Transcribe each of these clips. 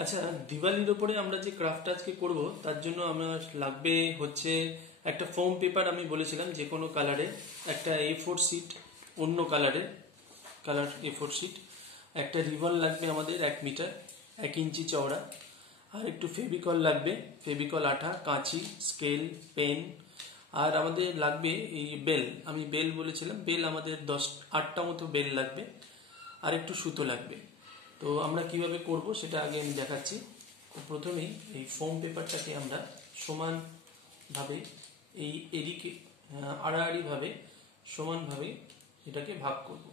আচ্ছা, দিওয়ালির ওপরে আমরা যে ক্রাফট আজকে করব তার জন্য আমার লাগবে হচ্ছে একটা ফোম পেপার। আমি বলেছিলাম যে কোনো কালারে, একটা A4 শিট অন্য কালারের, কালার A4 শিট, একটা রিবন লাগবে আমাদের 1 মিটার 1 ইঞ্চি চওড়া, আর একটু ফেভিকল লাগবে, ফেভিকল আঠা, কাঁচি, স্কেল, পেন, আর আমাদের লাগবে এই বেল। আমি বেল বলেছিলাম, বেল আমাদের 8টা মতো বেল লাগবে, আর একটু সুতো লাগবে। তো আমরা কিভাবে করব সেটা আগে আমি দেখাচ্ছি। তো প্রথমেই এই ফোম পেপারটাকে আমরা সমানভাবে এই এদিকে আড়াআড়িভাবে সমানভাবে এটাকে ভাগ করব।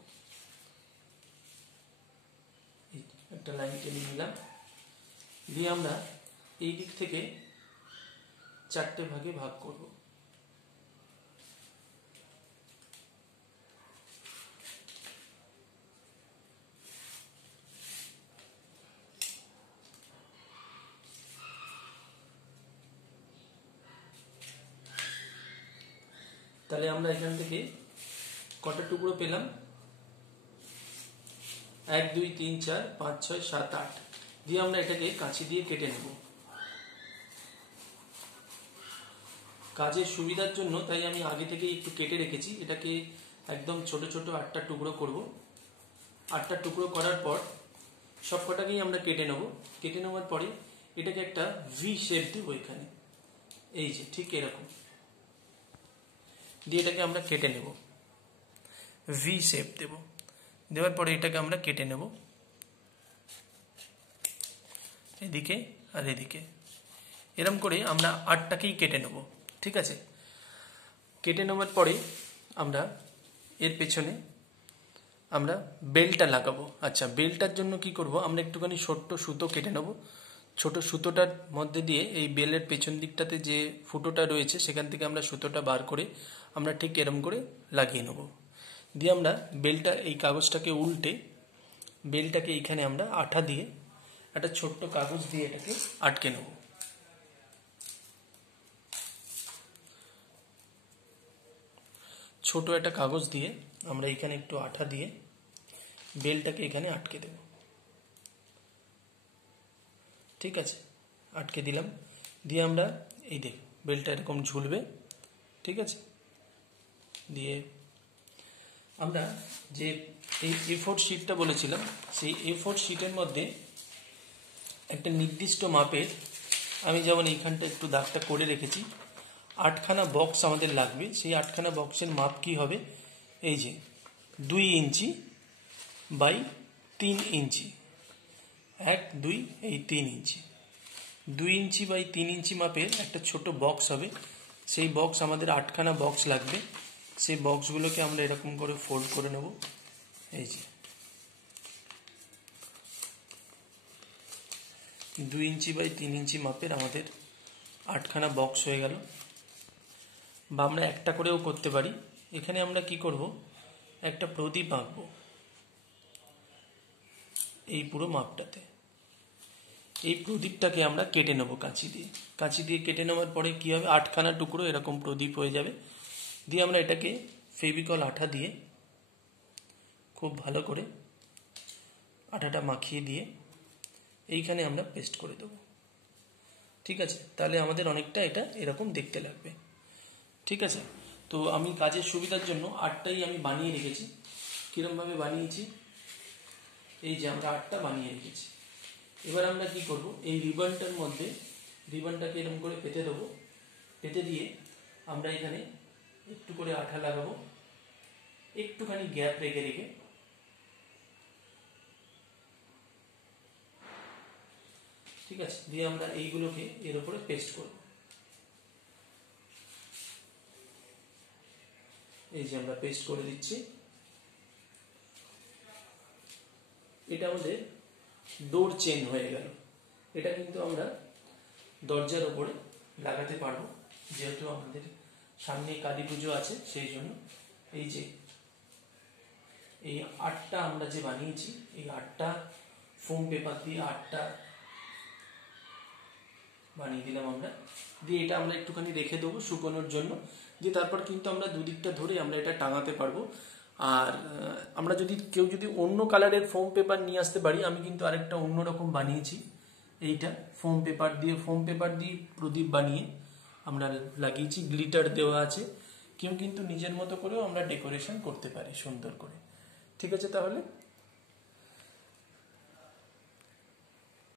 একটা লাইন টেনে নিলাম, দিয়ে আমরা এই দিক থেকে 4টে ভাগে ভাগ করব। তাহলে আমরা এখান থেকে কটা টুকরো পেলাম? 1 2 3 4 5 6 7 8। দিয়ে আমরা এটাকে কাঁচি দিয়ে কেটে নেব কাজের সুবিধার জন্য। তাই আমি আগে থেকে একটু কেটে রেখেছি। এটাকে একদম ছোট ছোট 8টা টুকরো করব। 8টা টুকরো করার পর সব কটাকেই আমরা কেটে নেব। কেটে নেওয়ার পরে এটাকে একটা ভি শেপ দেবো এখানে, এই যে ঠিক এরকম দিয়ে এটাকে আমরা কেটে নেব, ভি শেপ দেব। দেওয়ার পরে এটাকে আমরা কেটে নেব এদিকে আর এদিকে, এরকম করে আমরা 8টাকেই কেটে নেব। ঠিক আছে, কেটে নেওয়ার পরে আমরা এর পেছনে আমরা বেলটা লাগাবো। আচ্ছা, বেলটার জন্য কি করব, আমরা একটুখানি ছোট্ট সুতো কেটে নেব। ছোট সুতোটার মধ্যে দিয়ে এই বেলের পেছন দিকটাতে যে ফুটোটা রয়েছে সেখান থেকে আমরা সুতোটা বার করে আমরা ঠিক এরম করে লাগিয়ে নেব। দিয়ে আমরা বেলটা, এই কাগজটাকে উল্টে বেলটাকে এইখানে আমরা আঠা দিয়ে একটা ছোট্ট কাগজ দিয়ে এটাকে আটকে নেব। ছোট একটা কাগজ দিয়ে আমরা এখানে একটু আঠা দিয়ে বেলটাকে এখানে আটকে দেব। ঠিক আছে, আটকে দিলাম। দিয়ে আমরা এই দেখ বেলটা এরকম ঝুলবে। ঠিক আছে, দিয়ে আমরা যে এই A4 শিটটা বলেছিলাম সেই A4 শিটের মধ্যে একটা নির্দিষ্ট মাপের, আমি যেমন এইখানটা একটু দাগটা করে রেখেছি, 8খানা বক্স আমাদের লাগবে। সেই 8খানা বক্সের মাপ কি হবে, এই যে 2 ইঞ্চি বাই 3 ইঞ্চি, 1 2 এই 3 ইঞ্চি, 2 ইঞ্চি বাই 3 ইঞ্চি মাপের একটা ছোট বক্স হবে। সেই বক্স আমাদের 8খানা বক্স লাগবে। সেই বক্সগুলোকে আমরা এরকম করে ফোল্ড করে নেব। এই যে 2 ইঞ্চি বাই 3 ইঞ্চি মাপের আমাদের 8খানা বক্স হয়ে গেল। বা আমরা একটা করেও করতে পারি। এখানে আমরা কি করব, একটা প্রদীপ আঁকবো এই পুরো মাপটাতে। এই প্রদীপটাকে আমরা কেটে নেব কাঁচি দিয়ে। কাঁচি দিয়ে কেটে নেওয়ার পরে কি হবে, 8খানা টুকরো এরকম প্রদীপ হয়ে যাবে। দিয়ে আমরা এটাকে ফেভিকল আঠা দিয়ে খুব ভালো করে আঠাটা মাখিয়ে দিয়ে এইখানে আমরা পেস্ট করে দেব। ঠিক আছে, তাহলে আমাদের অনেকটা এটা এরকম দেখতে লাগবে। ঠিক আছে, তো আমি কাজের সুবিধার জন্য 8টাই আমি বানিয়ে রেখেছি। কীরকমভাবে বানিয়েছি, এই যে আমরা 8টা বানিয়ে রেখেছি। এবার আমরা কি করব, এই রিবনটার মধ্যে রিবনটাকে এরকম করে পেতে দেবো। পেতে দিয়ে আমরা এখানে একটু করে আঠা লাগাবো, একটুখানি গ্যাপ রেখে রেখে। ঠিক আছে, দিয়ে আমরা এইগুলোকে এর উপরে পেস্ট করব। এই যে আমরা পেস্ট করে দিচ্ছি। এটা আমাদের ডোর চেন হয়ে গেল। এটা কিন্তু আমরা দরজার ওপরে লাগাতে পারবো, যেহেতু আমাদের সামনে কালী পুজো আছে সেই জন্য। এই যে এই 8টা আমরা যে বানিয়েছি, এই 8টা ফোম পেপার দিয়ে 8টা বানিয়ে দিলাম আমরা। দিয়ে এটা আমরা একটুখানি রেখে দেবো শুকোনোর জন্য। দিয়ে তারপর কিন্তু আমরা দুদিকটা ধরে আমরা এটা টাঙাতে পারবো। আর আমরা যদি কেউ যদি অন্য কালারের ফোম পেপার নিয়ে আসতে পারি, আমি কিন্তু আরেকটা অন্যরকম বানিয়েছি। এইটা ফোম পেপার দিয়ে প্রদীপ বানিয়ে আমরা লাগিয়েছি, গ্লিটার দেওয়া আছে। কেউ কিন্তু নিজের মতো করেও আমরা ডেকোরেশন করতে পারি সুন্দর করে। ঠিক আছে, তাহলে